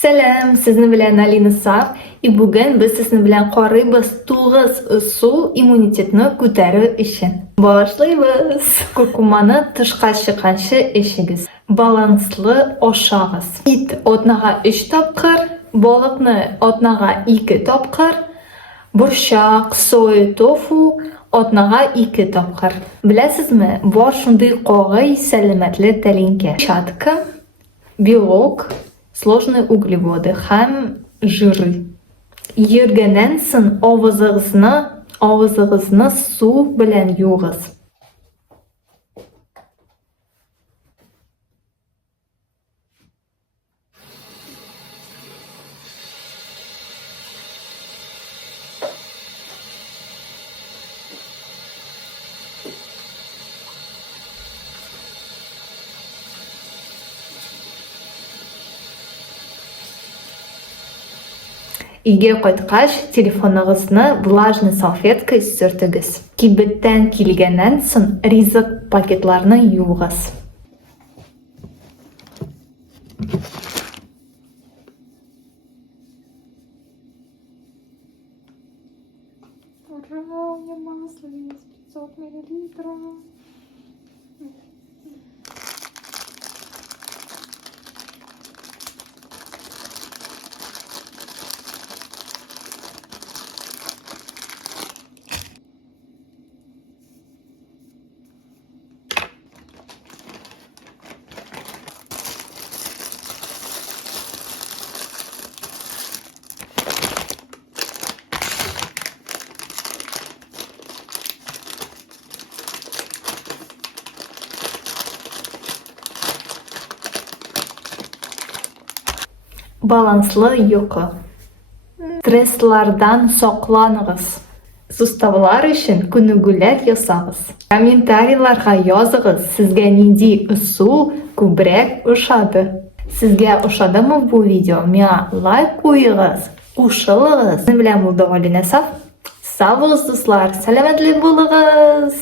Selam, sizni bilan Alina Saf. Bugun biz sizni bilan qoraymiz 9 usul immunitetni ko'tarish uchun. Boshlaymiz. Kurkumani tishqashi qancha eshigiz. Balansli oshag'iz. It o'tnaga 3 topqir, baliqni o'tnaga 2 topqir, burshaq, soy, tofu o'tnaga 2 topqir. Bilasizmi, bor shunday qog'oy salomatli talinka. Shatka, белок, сложные углеводы ham jiri. Yegandan so'ng og'zingizni suv bilan yuving. Uyga qaytgach, telefoningizni влажный salfetka surtingiz. Kibitdan kelgandan so'ng rizq paketlarini yuving. Ура, у меня масло есть 500 миллилитров. Balansli uyqu. Stresslardan saqlanыңыз. Sustavlar uchun ko'nikuvlar yasag'iz. Kommentariylarga yozing'iz, sizga nidai usul ko'proq yoqadi. Sizga yoqadimi bu video? Menga like qo'yingiz, qo'shiling'iz. Men bilan bo'ldi Alina Saf. Sog' bo'linglar, salomatli bo'ling'iz.